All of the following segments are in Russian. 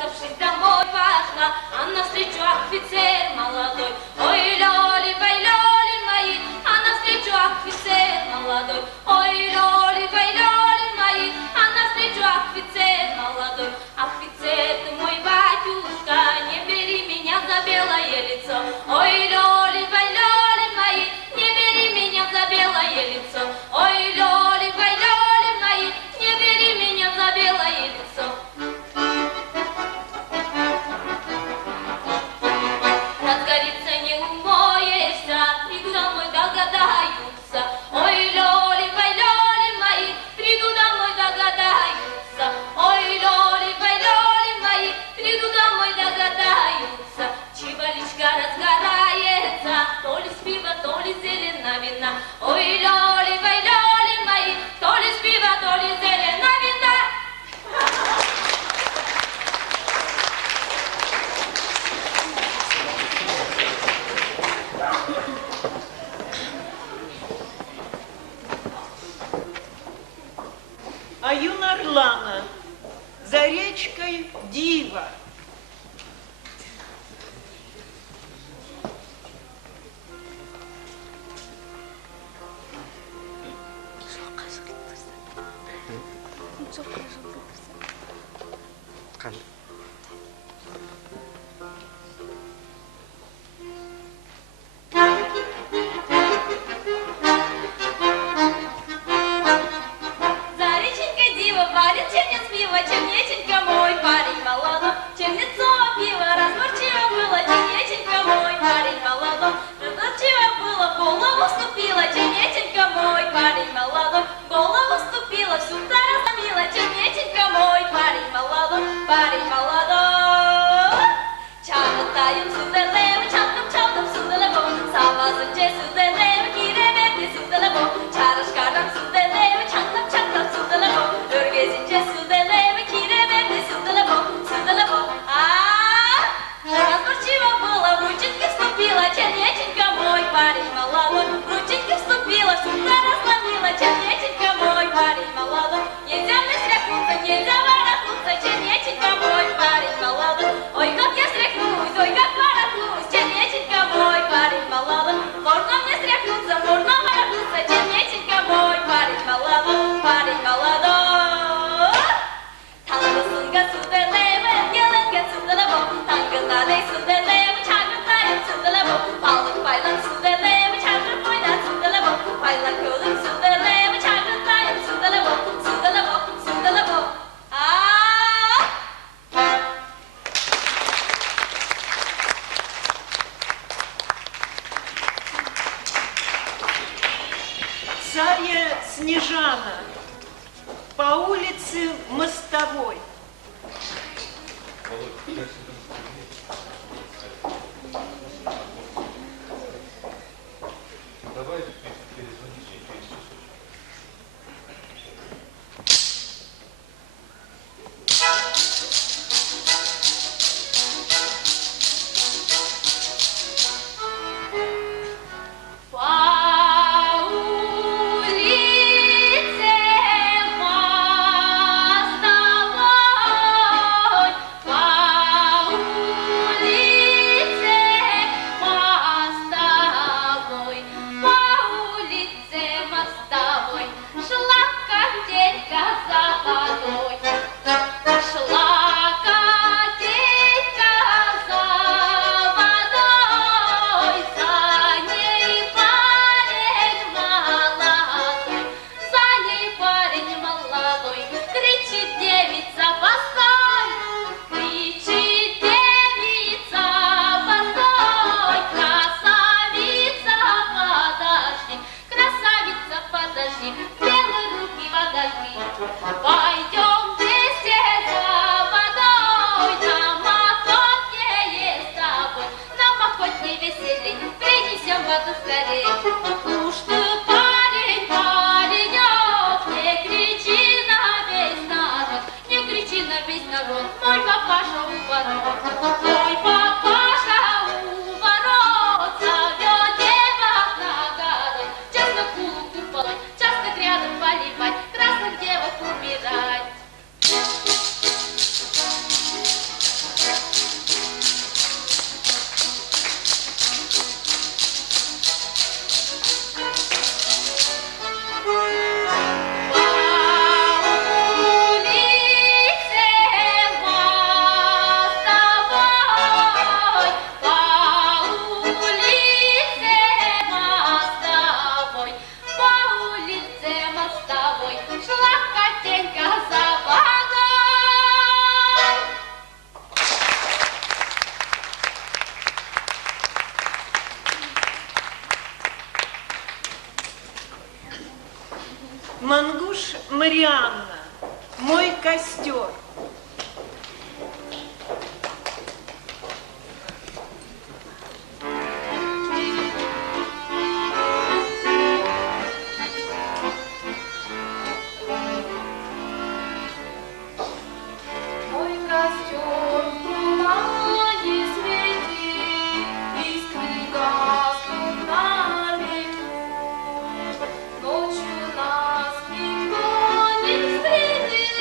Плакавшись домой пошла, а навстречу офицер молодой. Ой, лёли мои, а навстречу офицер молодой. Ой, лёли мои, а навстречу офицер молодой. Офицер ты мой батюшка, не бери меня за белое лицо. Ой, лёли мои, не бери меня за белое лицо. Ой, лёли мои, не бери меня за белое лицо. Разгорится не умоешься, приду домой догадаются. Ой, лёли мои, приду домой догадаются. Ой, лёли мои, приду домой догадаются. Чебаличка разгорается, то ли с пива, то ли зелена вина. Ой, лёли мои, то ли с пива, то ли зелена вина. А юнарлана за речкой дива. За реченькой дива варит чернец пива, чернеченька мой парень молодой. Чернецово пиво разборчиво было, чернеченька мой парень молодой. Разборчиво было, голову ступила, чернеченька мой парень молодой. Голову ступила, всю-то разломила, чернеченька мой парень молодой, парень молодой. Чалатаем суделево, чалкам суделево, савазынче суделево, киремети суделево, чарашкарам суделево, чалкам суделево, өргезинче суделево, киремети суделево, суделево. Разборчиво было, в рученьки вступила, чернеченька мой парень молодой, в рученьки вступила, всю-то разломила, чернеченька мой парень молодой. Нельзя мне сряхнуться, нельзя ворохнуться, чернеченька мой парень молодой. Ой, как я сряхнусь, ой, как ворохнусь, чернеченька мой парень молодой. Можно мне сряхнуться, можно ворохнуться, чернеченька мой парень молодой, парень молодой. Танго суделево, геленге суделево, тангылалей суделево, чагыртайым суделево, балык байлан суделево, чагыр бойнан суделево, байлан көлүм суделево, чагыртайым суделево, суделево, суделево. Царя Снежана по улице Мостовой. Давай перезвони через часок. По улице мостовой, по улице мостовой, по улице Мангуш Марианна, мой костер. Мой костер в тумане светит, искры гаснут на ветру. Ночью нас никто не встретит,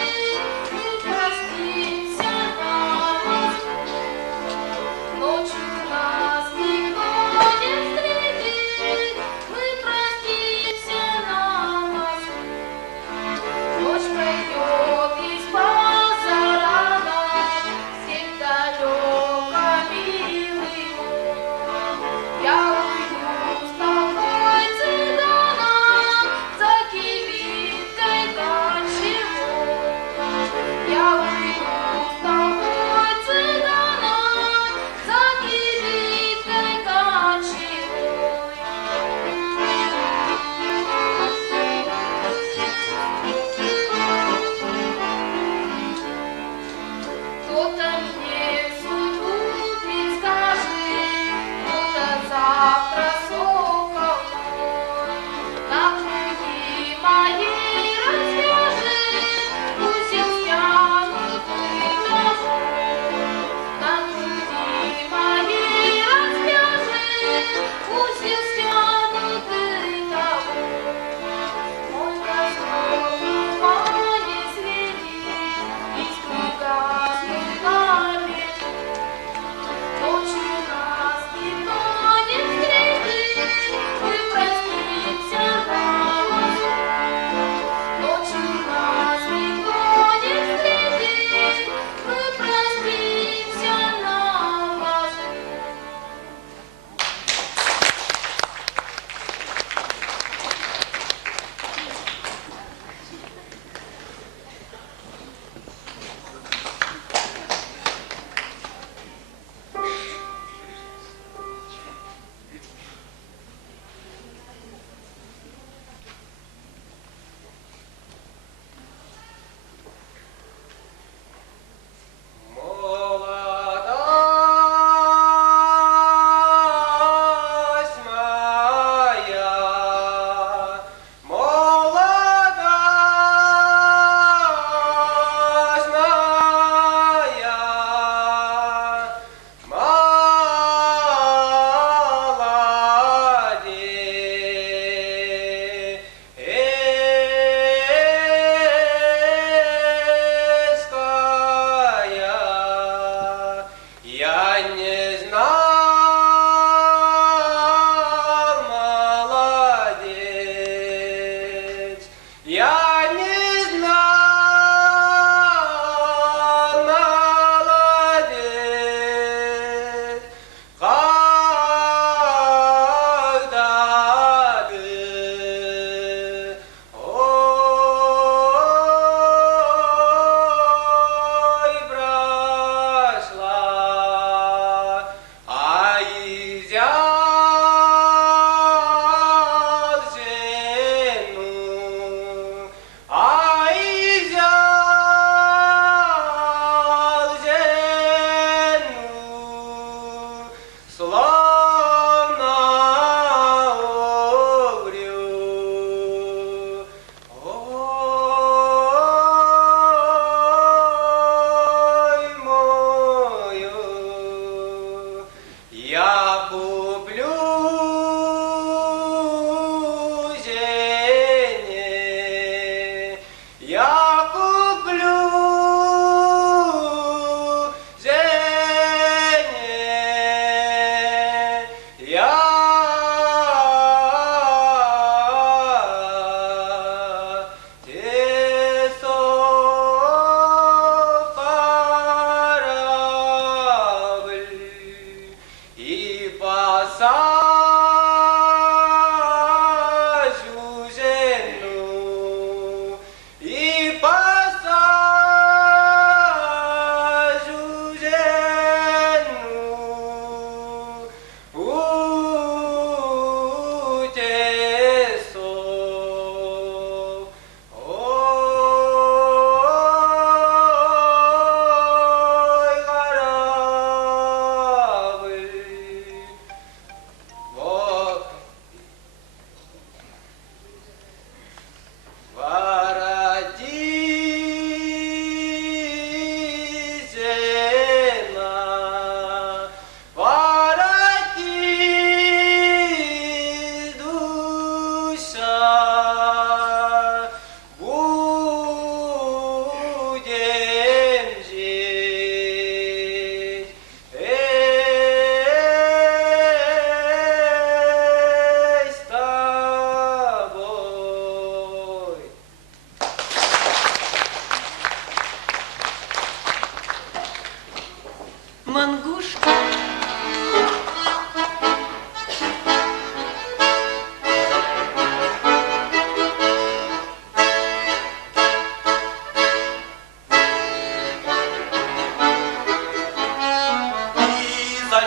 Мангуш.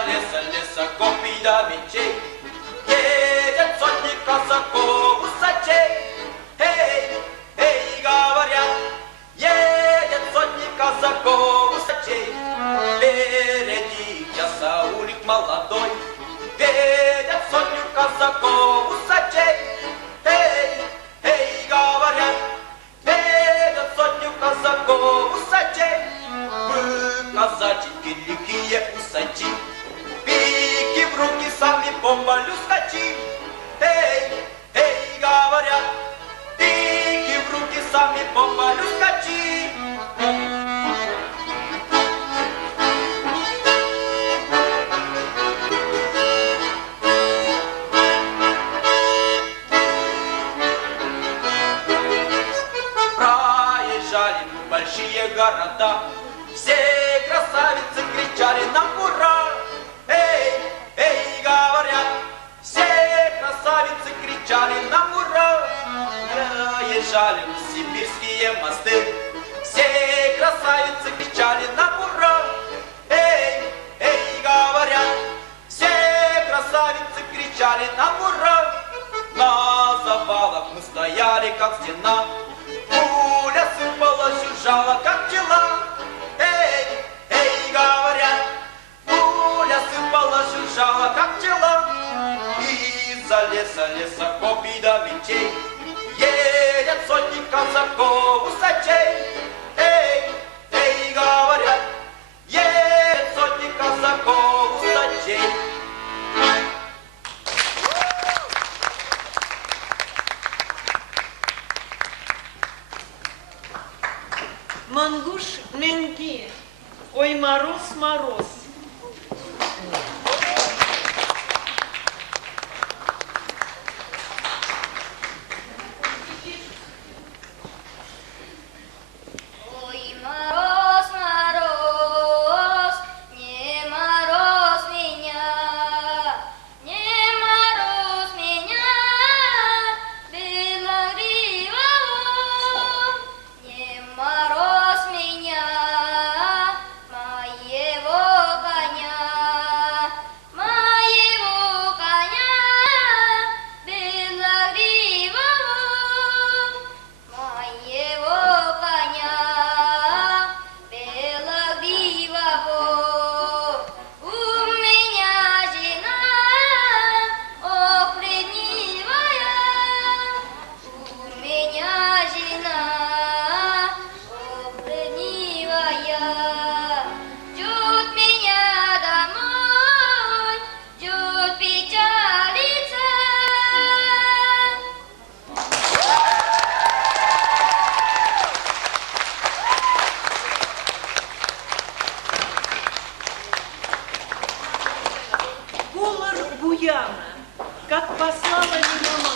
Из-за леса копий до мечей едет сотни казаков усачей. Эй, эй, говорят, едет сотни казаков усачей. Впереди ясаулик молодой, ведет сотню казаков усачей. Эй, эй, говорят, ведет сотню казаков усачей. Вы, казачки, ликие усачи, пики в руки сами по полю скачи. Эй, эй, говорят, пики в руки сами по полю скачи. Проезжали мы большие города, все красавицы кричали нам ура. Эй, эй, говорят, все красавицы кричали нам ура. Проезжали мы сибирские мосты, все красавицы кричали нам ура. Эй, эй, говорят, все красавицы кричали нам ура. На завалах мы стояли, как стена, пуля сыпалась, ужала, как пчела. Эй, эй, говорят, пуля сыпалась, ужала, как пчела. Из-за леса копий до мечей едет сотни казаков усачей. Эй, эй, говорят, едет сотни казаков усачей. Мангуш Менги. Ой, мороз, мороз. Ой, мороз, мороз, не мороз меня, не мороз меня, белогривого, не мороз меня, моего коня, белогривого, моего коня, белогривого. У меня жена, ох, ленивая, у меня жена, ох, ленивая, ждет меня домой, ждет печалится. Гулар Буяна, как послала меня мама.